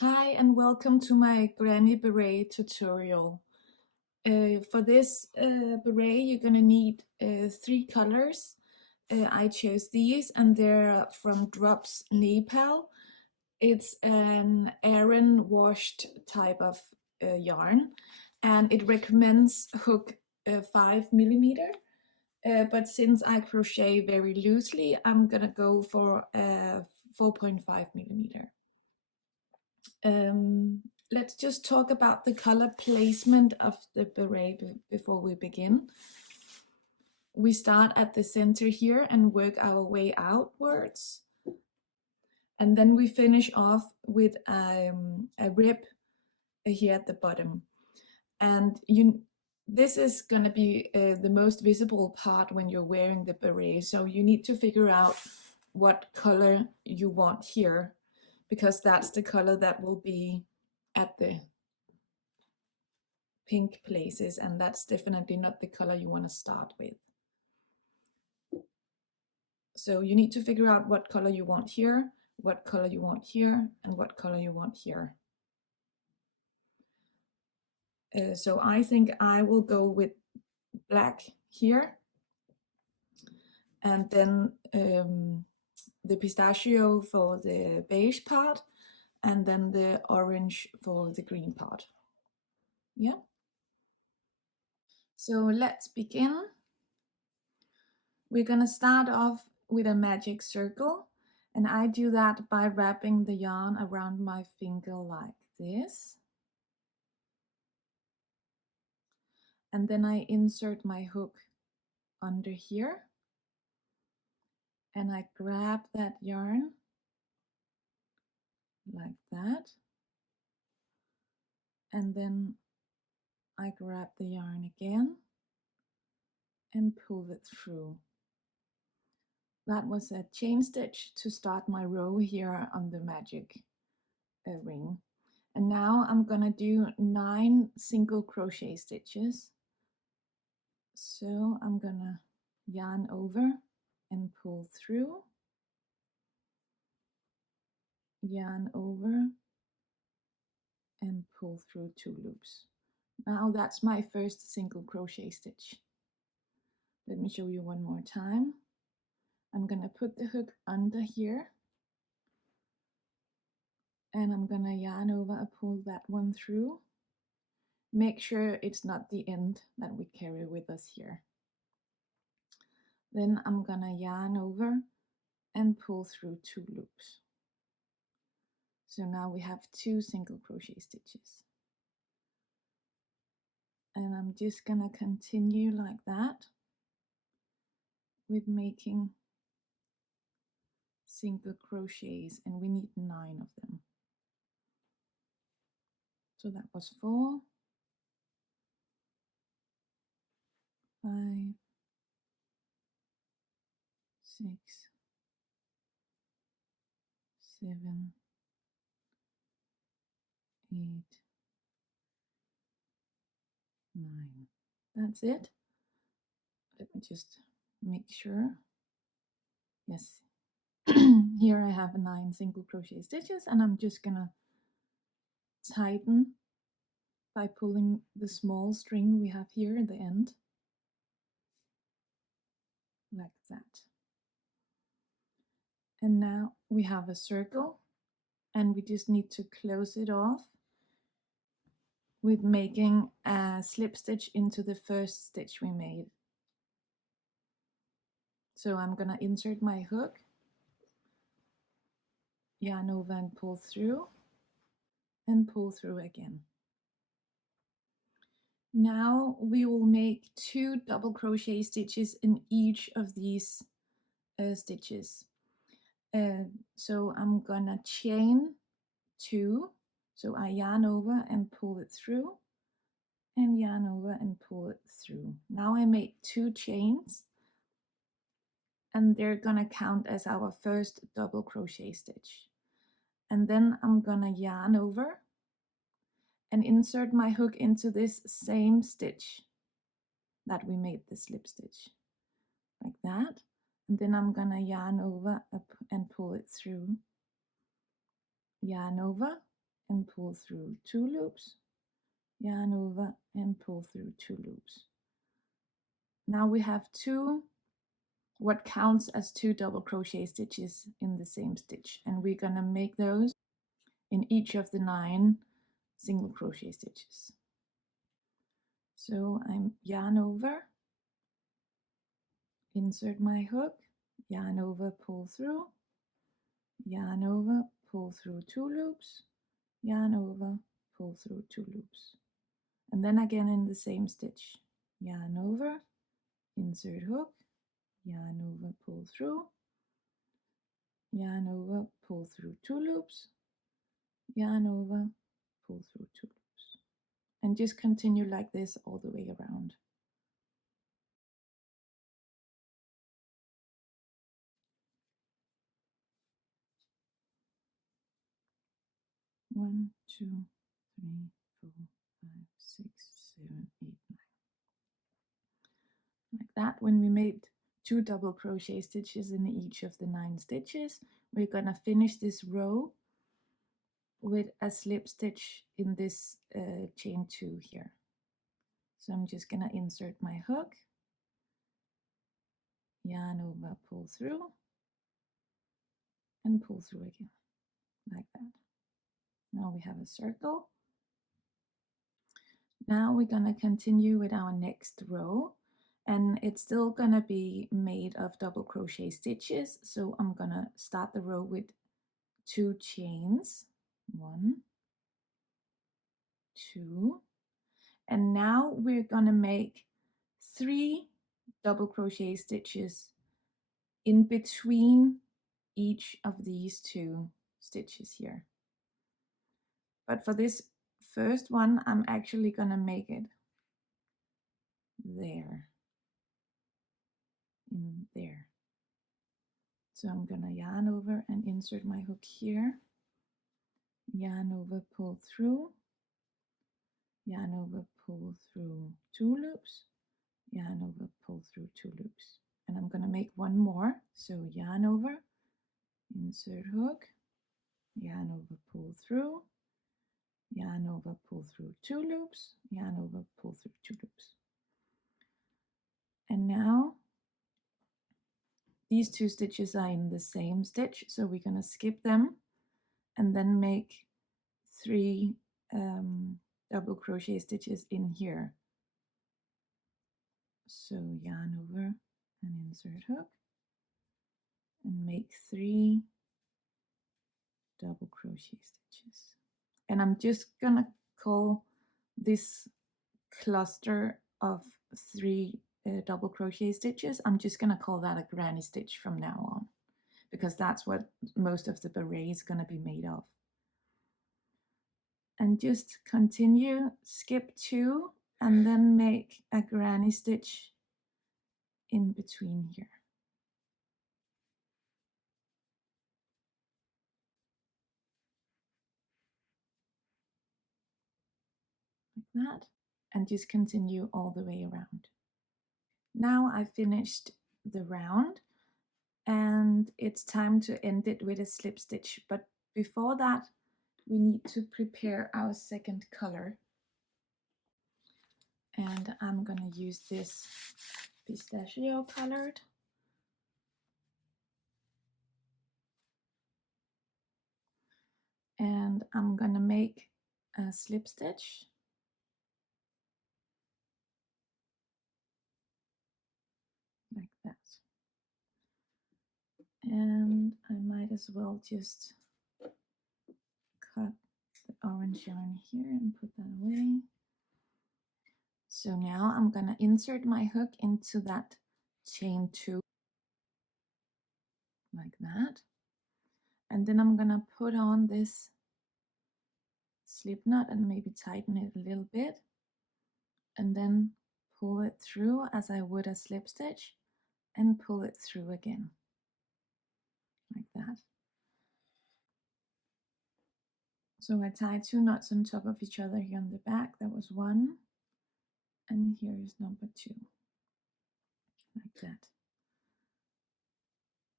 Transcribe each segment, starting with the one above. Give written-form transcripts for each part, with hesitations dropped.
Hi and welcome to my granny beret tutorial. For this beret you're gonna need 3 colors. I chose these and they're from DROPS Nepal. It's an Aran washed type of yarn and it recommends hook 5mm. But since I crochet very loosely, I'm gonna go for 4.5mm. Let's just talk about the color placement of the beret before we begin. We start at the center here and work our way outwards. And then we finish off with a rib here at the bottom. And this is going to be the most visible part when you're wearing the beret. So you need to figure out what color you want here, because that's the color that will be at the pink places, and that's definitely not the color you want to start with. So you need to figure out what color you want here, what color you want here, and what color you want here. So I think I will go with black here, and then the pistachio for the beige part, and then the orange for the green part. Yeah. So let's begin. We're gonna start off with a magic circle, and I do that by wrapping the yarn around my finger like this. And then I insert my hook under here, and I grab that yarn like that. And then I grab the yarn again and pull it through. That was a chain stitch to start my row here on the magic ring. And now I'm gonna do 9 single crochet stitches. So I'm gonna yarn over and pull through, yarn over and pull through 2 loops. Now that's my first single crochet stitch. Let me show you one more time. I'm gonna put the hook under here, and I'm gonna yarn over and pull that one through. Make sure it's not the end that we carry with us here. Then I'm gonna yarn over and pull through 2 loops. So now we have 2 single crochet stitches. And I'm just gonna continue like that with making single crochets, and we need 9 of them. So that was 4, 5, 6, 7, 8, 9. That's it. Let me just make sure. Yes. Here I have 9 single crochet stitches, and I'm just gonna tighten by pulling the small string we have here at the end, like that. And now we have a circle, and we just need to close it off with making a slip stitch into the first stitch we made. So I'm gonna insert my hook, yarn over and pull through, and pull through again. Now we will make 2 double crochet stitches in each of these stitches. So I'm gonna chain 2, so I yarn over and pull it through, and yarn over and pull it through. Now I make 2 chains, and they're gonna count as our first double crochet stitch. And then I'm gonna yarn over and insert my hook into this same stitch that we made the slip stitch, like that. And then I'm gonna yarn over and pull it through, yarn over and pull through 2 loops, yarn over and pull through 2 loops. Now we have what counts as 2 double crochet stitches in the same stitch, and we're gonna make those in each of the 9 single crochet stitches. So I'm yarn over, insert my hook, yarn over, pull through, yarn over, pull through 2 loops, yarn over, pull through 2 loops, and then again in the same stitch, yarn over, insert hook, yarn over, pull through, yarn over, pull through 2 loops, yarn over, pull through 2 loops, and just continue like this all the way around. One, two, three, 4, 5, 6, 7, 8, 9. Like that. When we made 2 double crochet stitches in each of the 9 stitches, we're gonna finish this row with a slip stitch in this chain 2 here. So I'm just gonna insert my hook, yarn over, pull through, and pull through again, like that. Now we have a circle. Now we're gonna continue with our next row, and it's still gonna be made of double crochet stitches. So I'm gonna start the row with 2 chains, 1, 2, and now we're gonna make 3 double crochet stitches in between each of these 2 stitches here. But for this first one, I'm actually gonna make it there, in there. So I'm gonna yarn over and insert my hook here, yarn over, pull through, yarn over, pull through 2 loops, yarn over, pull through 2 loops, and I'm gonna make one more. So yarn over, insert hook, yarn over, pull through, yarn over, pull through 2 loops, yarn over, pull through 2 loops. And now these 2 stitches are in the same stitch, so we're gonna skip them and then make 3 double crochet stitches in here. So yarn over and insert hook and make 3 double crochet stitches. And I'm just gonna call this cluster of 3 double crochet stitches, I'm just gonna call that a granny stitch from now on, because that's what most of the beret is gonna be made of. And just continue, skip 2, and then make a granny stitch in between here. Like that, and just continue all the way around. Now I finished the round, and it's time to end it with a slip stitch, but before that we need to prepare our second color, and I'm gonna use this pistachio colored. And I'm gonna make a slip stitch like that. And I might as well just cut the orange yarn here and put that away. So now I'm gonna insert my hook into that chain 2 like that, and then I'm gonna put on this slip knot and maybe tighten it a little bit, and then pull it through as I would a slip stitch, and pull it through again like that. So I tied 2 knots on top of each other here on the back. That was 1, and here is number 2 like that.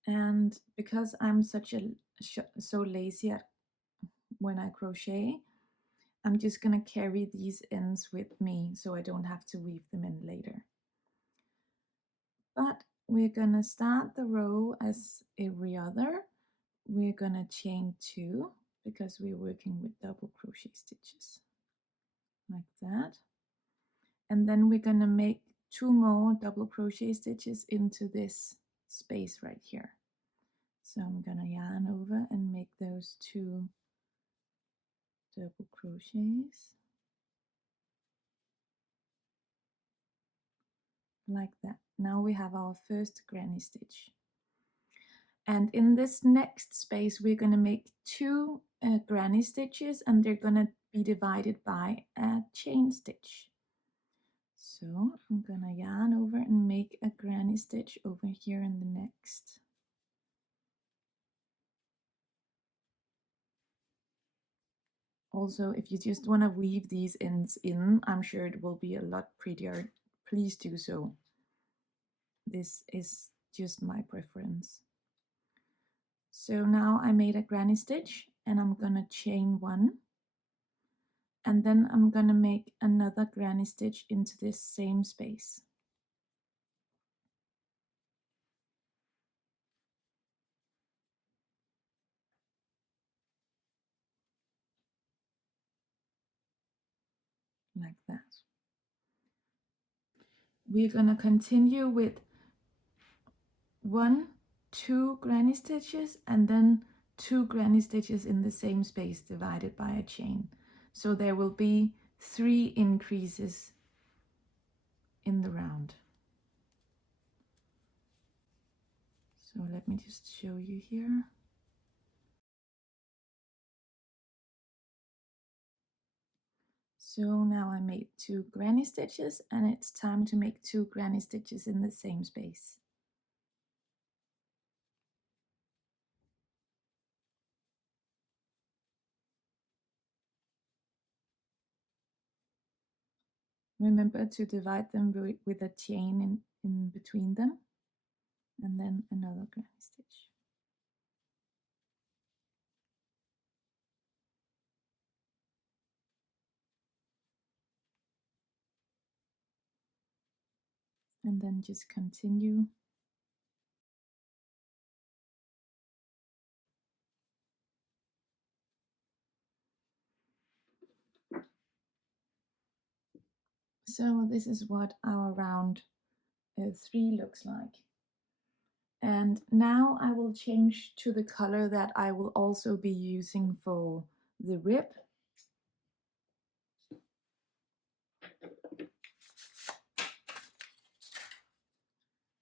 And because I'm so lazy at when I crochet, I'm just going to carry these ends with me so I don't have to weave them in later. But we're going to start the row as every other. We're going to chain 2 because we're working with double crochet stitches like that. And then we're going to make 2 more double crochet stitches into this space right here. So I'm going to yarn over and make those 2 double crochets like that. Now we have our first granny stitch. And in this next space, we're going to make 2 granny stitches, and they're going to be divided by a chain stitch. So I'm going to yarn over and make a granny stitch over here in the next. Also, if you just want to weave these ends in, I'm sure it will be a lot prettier. Please do so. This is just my preference. So now I made a granny stitch, and I'm gonna chain 1, and then I'm gonna make another granny stitch into this same space. Like that. We're gonna continue with 1, 2 granny stitches, and then 2 granny stitches in the same space divided by a chain. So there will be 3 increases in the round. So let me just show you here. So now I made 2 granny stitches, and it's time to make 2 granny stitches in the same space. Remember to divide them with a chain in between them, and then another granny stitch. And then just continue. So this is what our round 3 looks like. And now I will change to the color that I will also be using for the rib.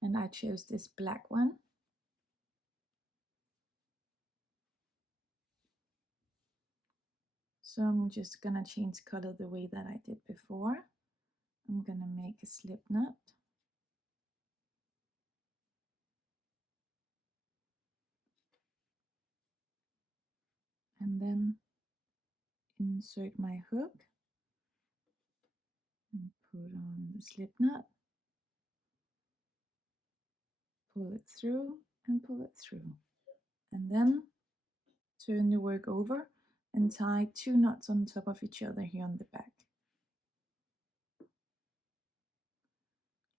And I chose this black one. So I'm just gonna change color the way that I did before. I'm gonna make a slip knot. And then insert my hook and put on the slip knot, pull it through and pull it through, and then turn the work over and tie 2 knots on top of each other here on the back,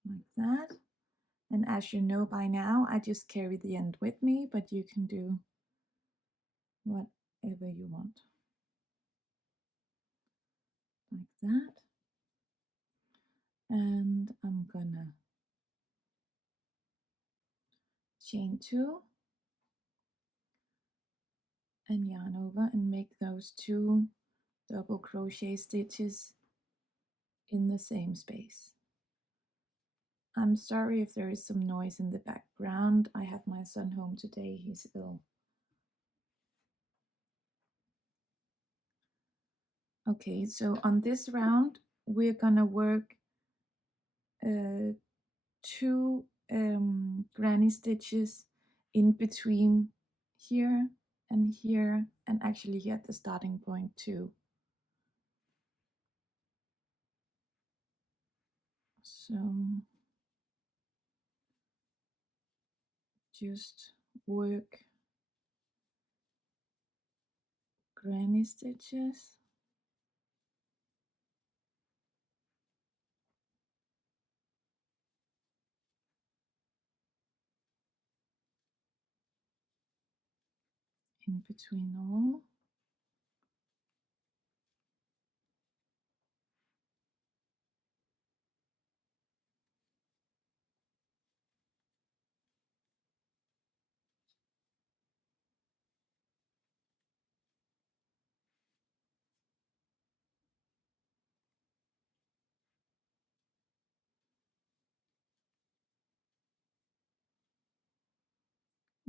like that. And as you know by now, I just carry the end with me, but you can do whatever you want, like that. And I'm gonna chain 2 and yarn over and make those 2 double crochet stitches in the same space. I'm sorry if there is some noise in the background. I have my son home today, he's ill. Okay, so on this round, we're gonna work 2 granny stitches in between here, and actually here at the starting point too. So just work granny stitches. In between all.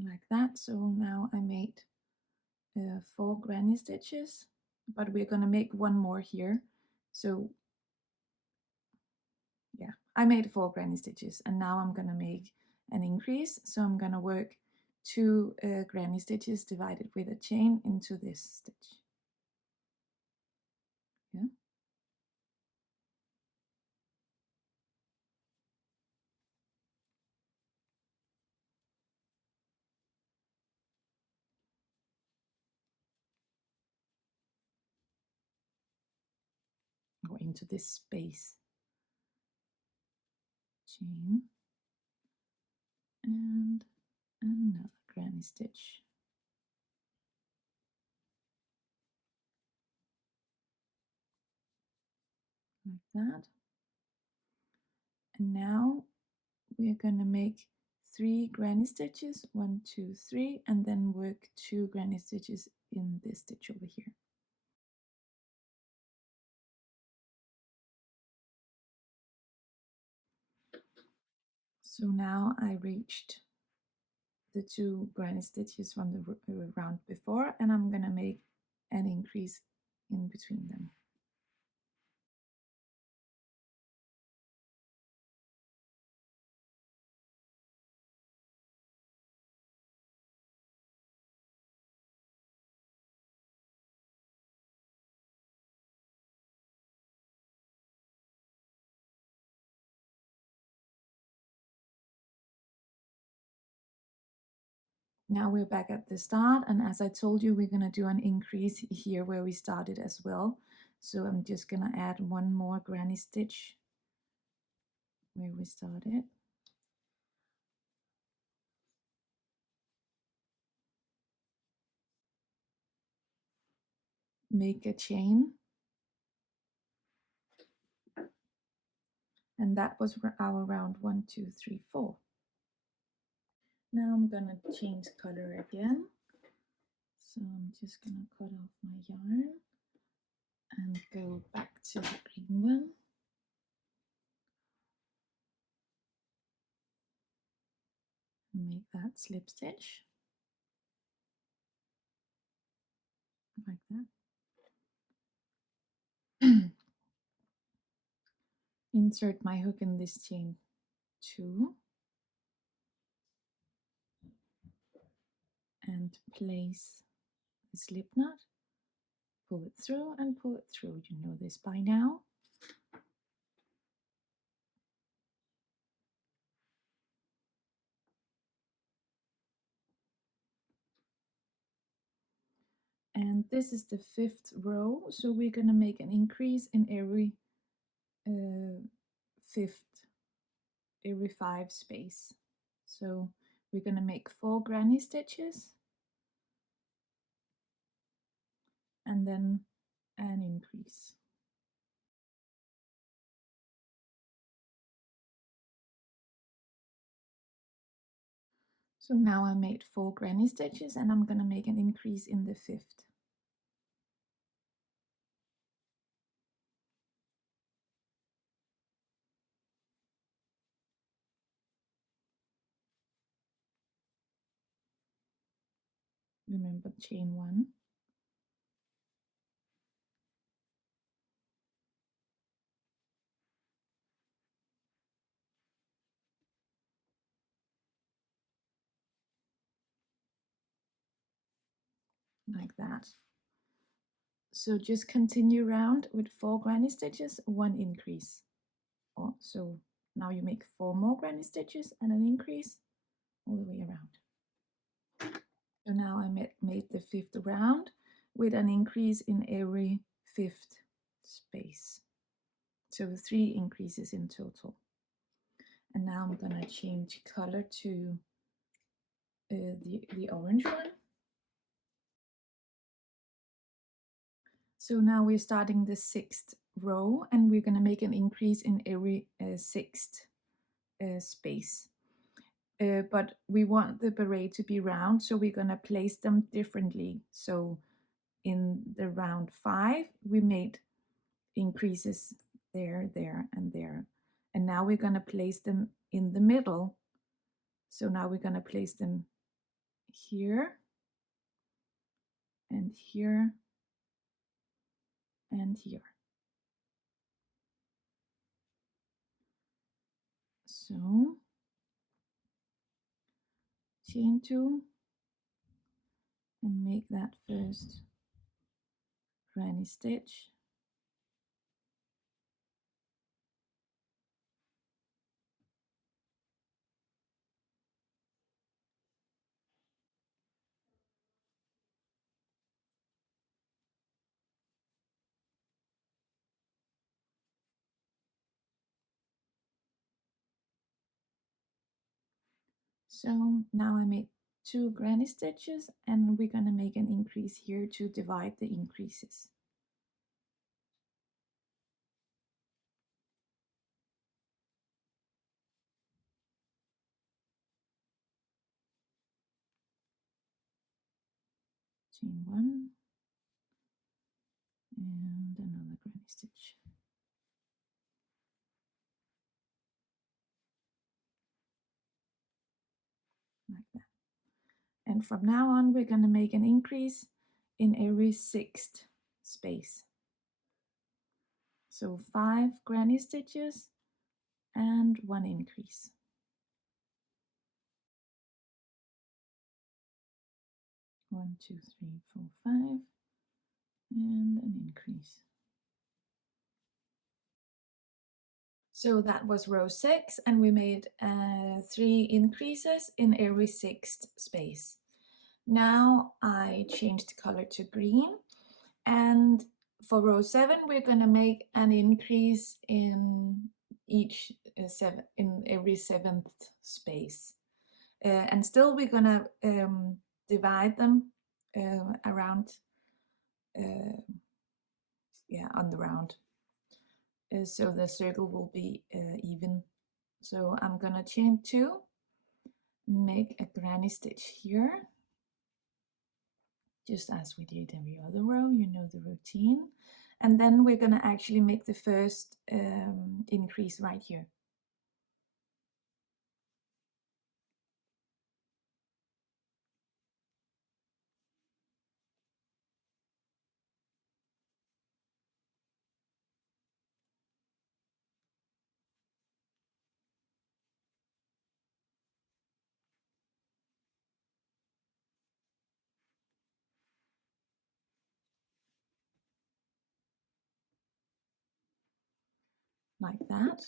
Like that. So now I made 4 granny stitches, but we're going to make one more here. So yeah, I made 4 granny stitches, and now I'm going to make an increase. So I'm going to work 2 granny stitches divided with a chain into this stitch. Yeah. Go into this space. Chain and another granny stitch. Like that. And now we're going to make 3 granny stitches, 1, 2, 3, and then work 2 granny stitches in this stitch over here. So now I reached the 2 granny stitches from the round before, and I'm going to make an increase in between them. Now we're back at the start, and as I told you, we're going to do an increase here where we started as well. So I'm just going to add one more granny stitch where we started. Make a chain, and that was our round 1, 2, 3, 4. Now I'm gonna change color again. So I'm just gonna cut off my yarn and go back to the green one. Make that slip stitch like that. Insert my hook in this chain 2 and place the slip knot, pull it through and pull it through. You know this by now. And this is the 5th row, so we're going to make an increase in every 5 space. So we're going to make 4 granny stitches and then an increase. So now I made 4 granny stitches and I'm going to make an increase in the 5th. Remember chain 1. Like that. So just continue round with 4 granny stitches, 1 increase. So now you make 4 more granny stitches and an increase all the way around. So now I made the 5th round with an increase in every 5th space. So 3 increases in total. And now I'm gonna change color to the orange one. So now we're starting the 6th row, and we're gonna make an increase in every 6th space. But we want the beret to be round, so we're gonna place them differently. So in the round 5, we made increases there, there, and there. And now we're gonna place them in the middle. So now we're gonna place them here, and here, and here. So chain 2 and make that first granny stitch. So now I made 2 granny stitches, and we're gonna make an increase here to divide the increases. Chain 1 and another granny stitch. Like that. And from now on, we're going to make an increase in every 6th space. So 5 granny stitches and 1 increase. One, two, three, four, 5, and an increase. So that was row 6, and we made 3 increases in every 6th space. Now I changed the color to green, and for row 7 we're going to make an increase in each in every 7th space, and still we're going to divide them around on the round, so the circle will be even. So I'm going to chain 2, make a granny stitch here, just as we did every other row. You know the routine. And then we're going to actually make the first increase right here. Like that.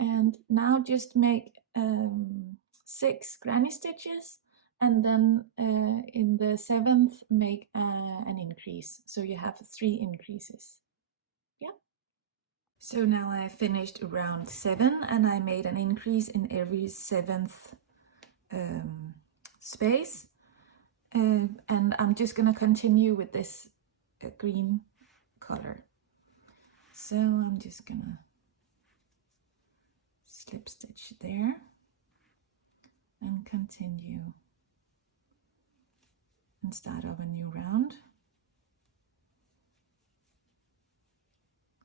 And now just make 6 granny stitches, and then in the 7th make an increase, so you have 3 increases. Yeah. So now I finished round 7, and I made an increase in every 7th space, and I'm just going to continue with this green color. So I'm just gonna slip stitch there and continue and start off a new round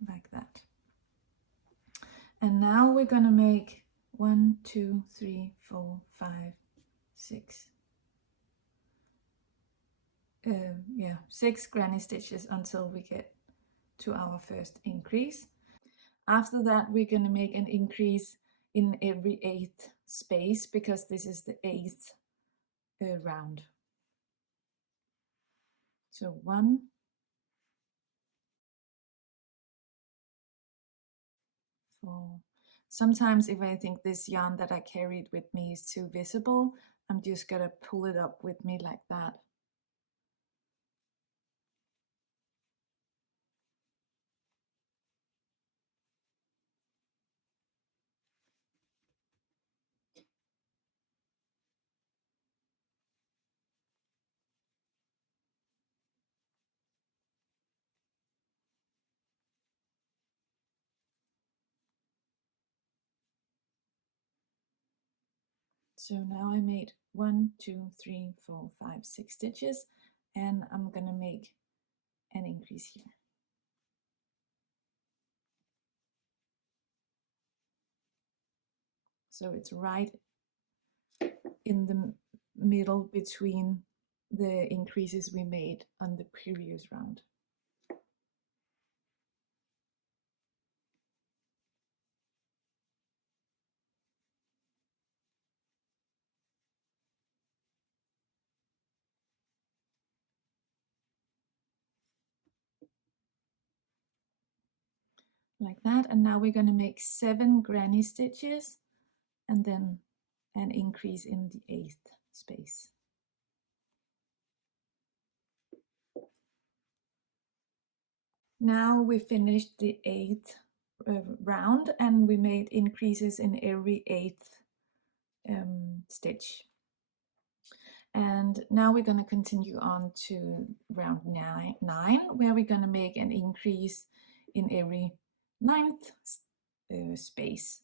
like that. And now we're gonna make 1, 2, 3, 4, 5, 6 6 granny stitches until we get to our first increase. After that, we're going to make an increase in every 8th space, because this is the 8th round. So 1, 4. Sometimes if I think this yarn that I carried with me is too visible, I'm just going to pull it up with me like that. So now I made 1, 2, 3, 4, 5, 6 stitches, and I'm gonna make an increase here. So it's right in the middle between the increases we made on the previous round. Like that, and now we're going to make 7 granny stitches and then an increase in the 8th space. Now we finished the 8th round, and we made increases in every 8th stitch. And now we're going to continue on to round 9, where we're going to make an increase in every 9th space.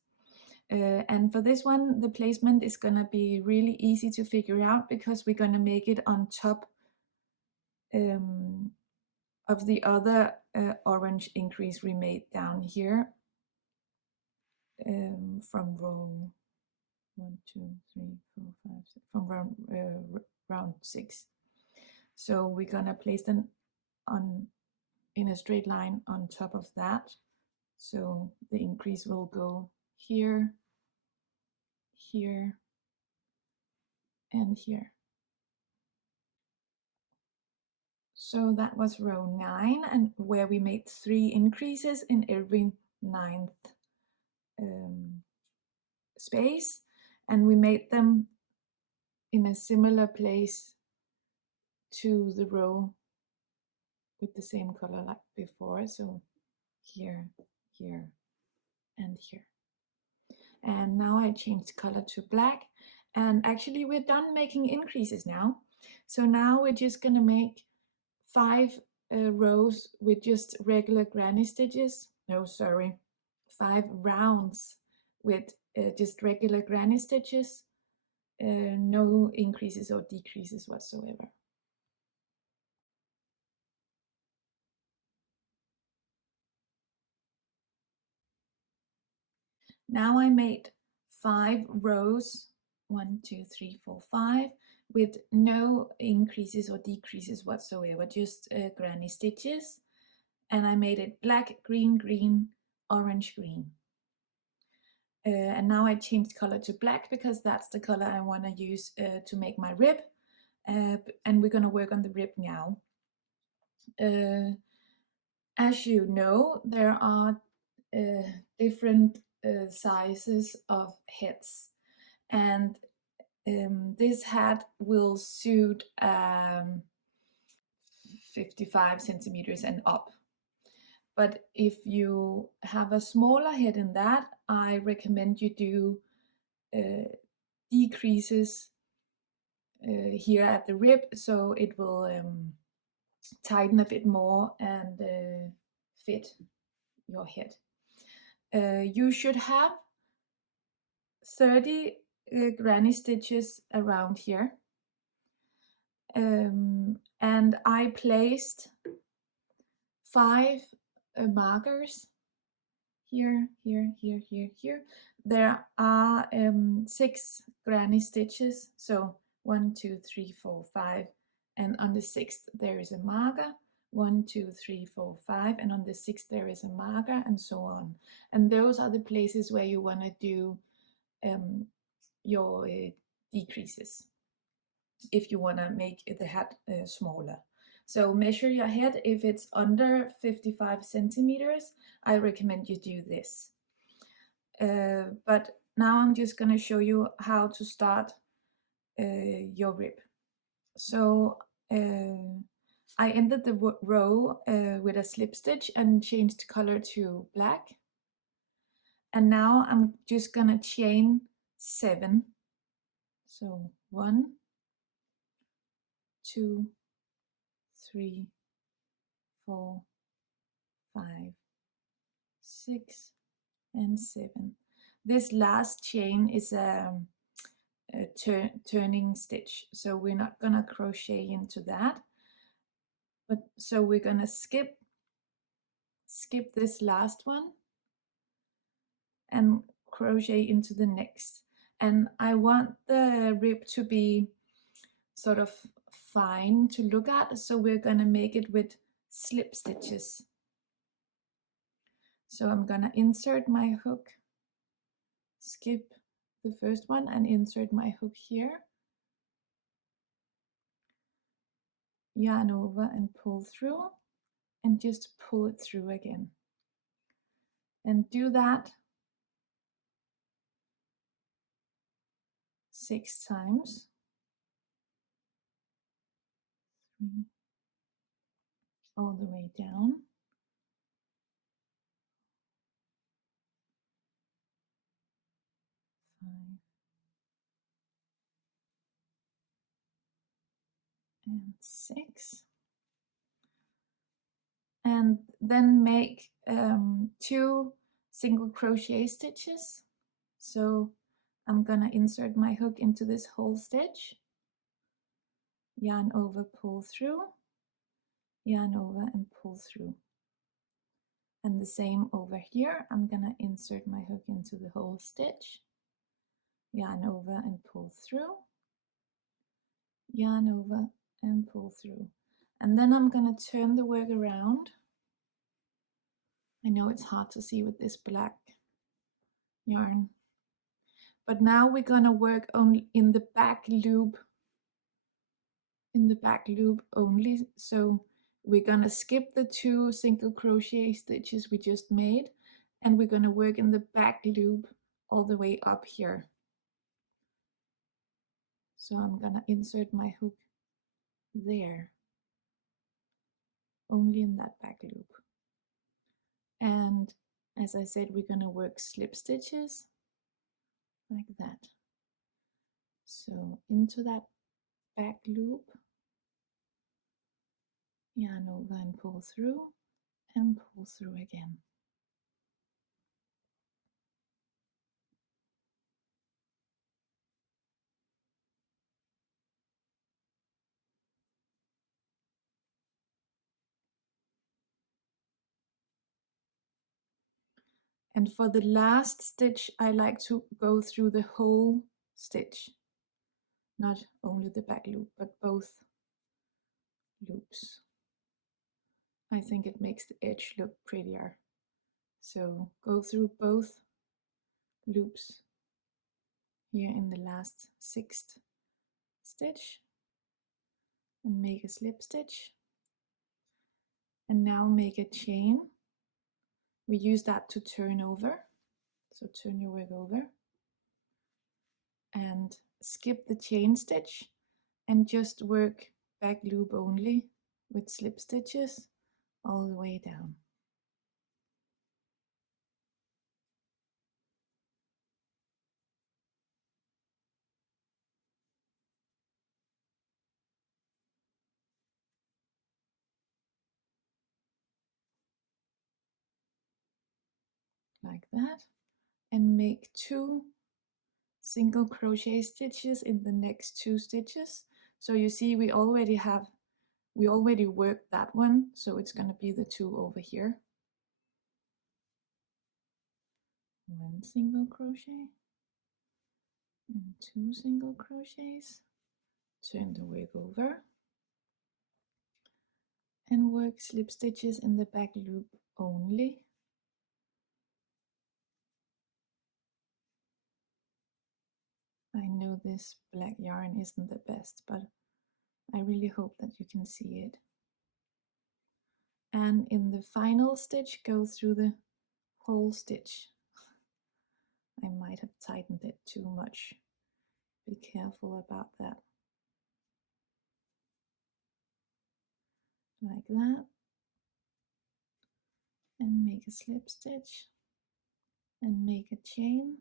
And for this one, the placement is going to be really easy to figure out, because we're going to make it on top of the other orange increase we made down here from row 1, 2, 3, 4, 5, 6, from round 6. So we're going to place them in a straight line on top of that. So the increase will go here, here, and here. So that was row 9, and where we made 3 increases in every 9th space, and we made them in a similar place to the row with the same color like before. So here, here, and here. And now I changed color to black, and actually we're done making increases now. So now we're just gonna make 5 rows with just regular granny stitches. No, sorry, 5 rounds with just regular granny stitches, no increases or decreases whatsoever. Now I made 5 rows, 1, 2, 3, 4, 5, with no increases or decreases whatsoever, just granny stitches. And I made it black, green, green, orange, green. And now I changed color to black, because that's the color I want to use to make my rib. And we're going to work on the rib now. As you know, there are different sizes of heads, and this hat will suit 55 centimeters and up. But if you have a smaller head than that, I recommend you do decreases here at the rib, so it will tighten a bit more and fit your head. You should have 30 granny stitches around here, and I placed 5 markers here, here, here, here, here. There are 6 granny stitches, so 1, 2, 3, 4, 5, and on the 6th there is a marker. 1, 2, 3, 4, 5, and on the 6th there is a marker, and so on. And those are the places where you want to do your decreases if you want to make the hat smaller. So measure your head. If it's under 55 centimeters, I recommend you do this. But now I'm just going to show you how to start your rib. So I ended the row with a slip stitch and changed color to black. And now I'm just gonna chain 7. So 1, 2, 3, 4, 5, 6, and 7. This last chain is a turning stitch, so we're not gonna crochet into that, but so we're gonna skip this last one and crochet into the next. And I want the rib to be sort of fine to look at, so we're gonna make it with slip stitches. So I'm gonna insert my hook, skip the first one and insert my hook here, yarn over and pull through, and just pull it through again. And do that 6 times. 3, all the way down. 5, and 6. And then make 2 single crochet stitches. So I'm gonna insert my hook into this whole stitch, yarn over, pull through, yarn over and pull through. And the same over here, I'm gonna insert my hook into the whole stitch, yarn over and pull through, yarn over and pull through. And then I'm gonna turn the work around. I know it's hard to see with this black yarn, but now we're gonna work only in the back loop, only. So we're gonna skip the 2 single crochet stitches we just made, and we're gonna work in the back loop all the way up here. So I'm gonna insert my hook there, only in that back loop. And as I said, we're gonna work slip stitches like that. So into that back loop, yarn over and pull through again. And for the last stitch, I like to go through the whole stitch, not only the back loop, but both loops. I think it makes the edge look prettier. So go through both loops here in the last 6th stitch and make a slip stitch. And now make a chain. We use that to turn over. So turn your work over and skip the chain stitch and just work back loop only with slip stitches all the way down. Like that, and make 2 single crochet stitches in the next 2 stitches. So you see we already worked that one, so it's going to be the 2 over here. 1 single crochet and 2 single crochets. Turn the work over and work slip stitches in the back loop only. I know this black yarn isn't the best, but I really hope that you can see it. And in the final stitch, go through the whole stitch. I might have tightened it too much. Be careful about that. Like that. And make a slip stitch and make a chain.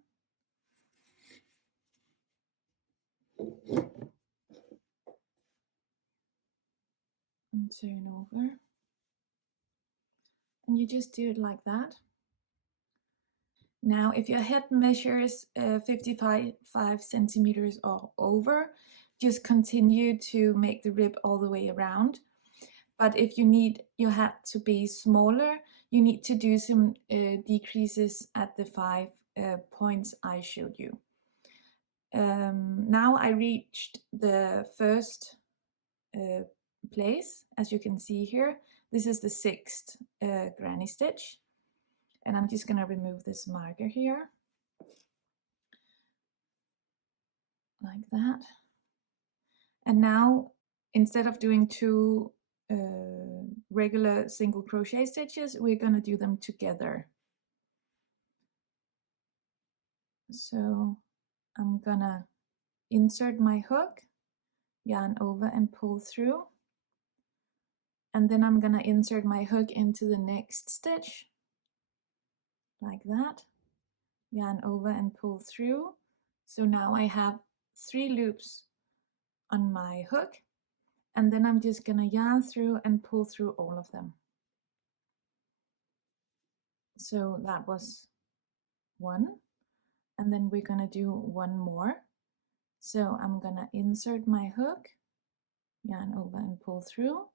And turn over. And you just do it like that. Now, if your head measures 55 centimeters or over, just continue to make the rib all the way around. But if you need your hat to be smaller, you need to do some decreases at the 5 points I showed you. Now I reached the first place, as you can see here. This is the 6th granny stitch, and I'm just going to remove this marker here like that. And now, instead of doing 2 regular single crochet stitches, we're going to do them together. So I'm gonna insert my hook, yarn over and pull through, and then I'm gonna insert my hook into the next stitch like that, yarn over and pull through. So now I have 3 loops on my hook, and then I'm just gonna yarn through and pull through all of them. So that was 1, and then we're gonna do 1 more. So I'm gonna insert my hook, yarn over and pull through,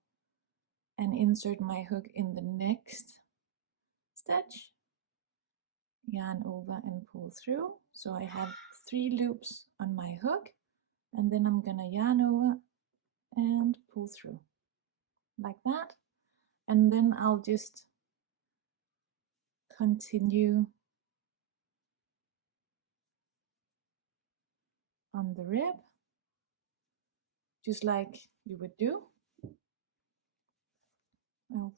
and insert my hook in the next stitch, yarn over and pull through. So I have 3 loops on my hook, and then I'm gonna yarn over and pull through like that, and then I'll just continue on the rib just like you would do. I'll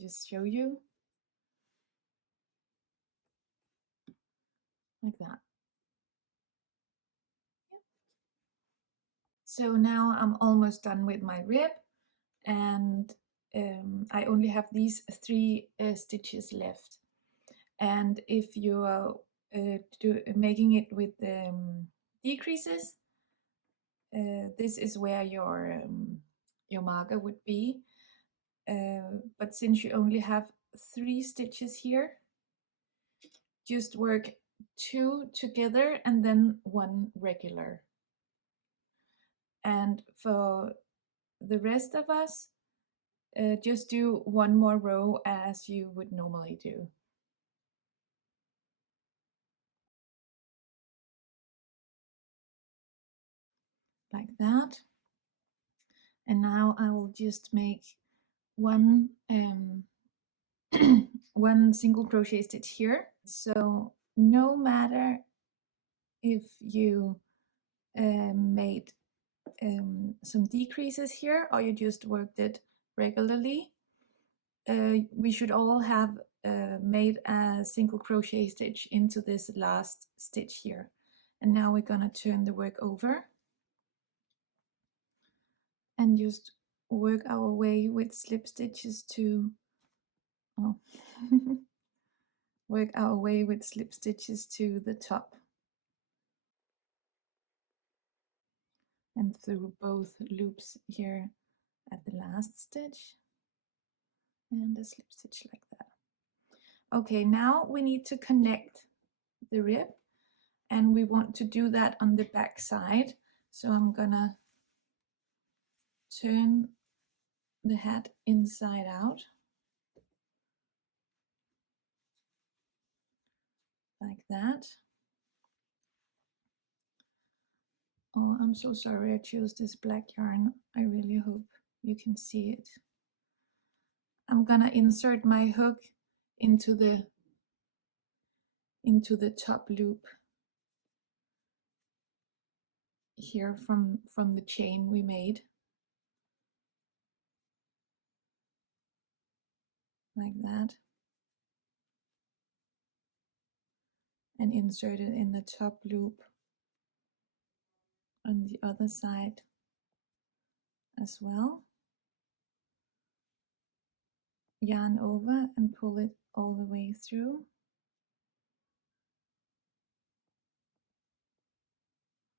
just show you like that. So now I'm almost done with my rib, and I only have these 3 stitches left. And if you are making it with decreases, this is where your marker would be. But since you only have 3 stitches here, just work 2 together and then 1 regular. And for the rest of us, just do 1 more row as you would normally do. Like that. And now I will just make 1 1 single crochet stitch here. So no matter if you made some decreases here or you just worked it regularly, we should all have made a single crochet stitch into this last stitch here. And now we're gonna turn the work over and just work our way with slip stitches to work our way with slip stitches to the top and through both loops here at the last stitch and a slip stitch like that. Okay, now we need to connect the rib, and we want to do that on the back side. So I'm gonna turn the hat inside out like that. Oh, I'm so sorry I chose this black yarn. I really hope you can see it. I'm gonna insert my hook into the top loop here from the chain we made, like that, and insert it in the top loop on the other side as well. Yarn over and pull it all the way through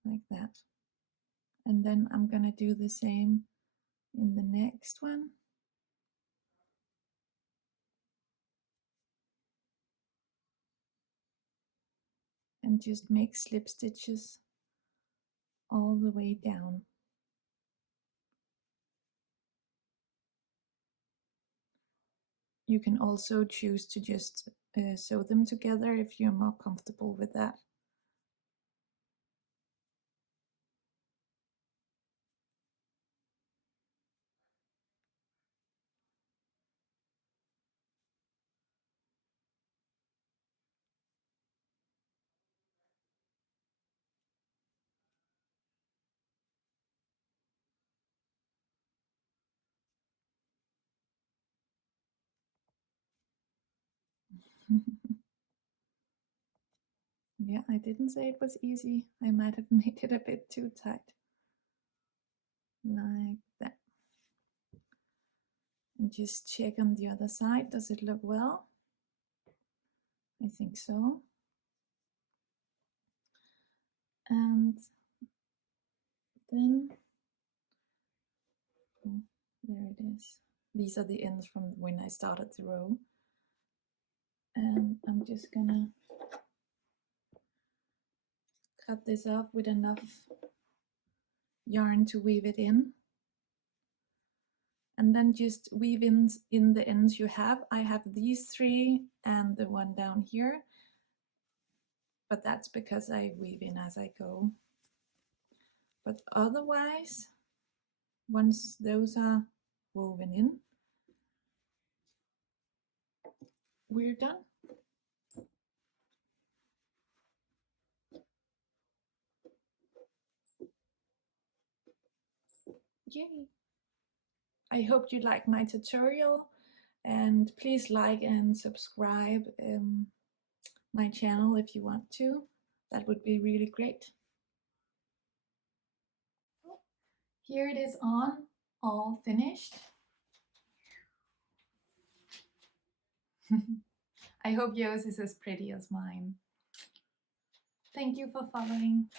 like that. And then I'm gonna do the same in the next one. and just make slip stitches all the way down. You can also choose to just sew them together if you're more comfortable with that. Yeah, I didn't say it was easy. I might have made it a bit too tight. Like that. And just check on the other side. Does it look well? I think so. And then, oh, there it is. These are the ends from when I started the row. And I'm just gonna cut this off with enough yarn to weave it in. And then just weave in the ends you have. I have these three and the one down here, but that's because I weave in as I go. But otherwise, once those are woven in, we're done. Yay! I hope you liked my tutorial, and please like and subscribe my channel if you want to. That would be really great. Here it is on, all finished. I hope yours is as pretty as mine. Thank you for following.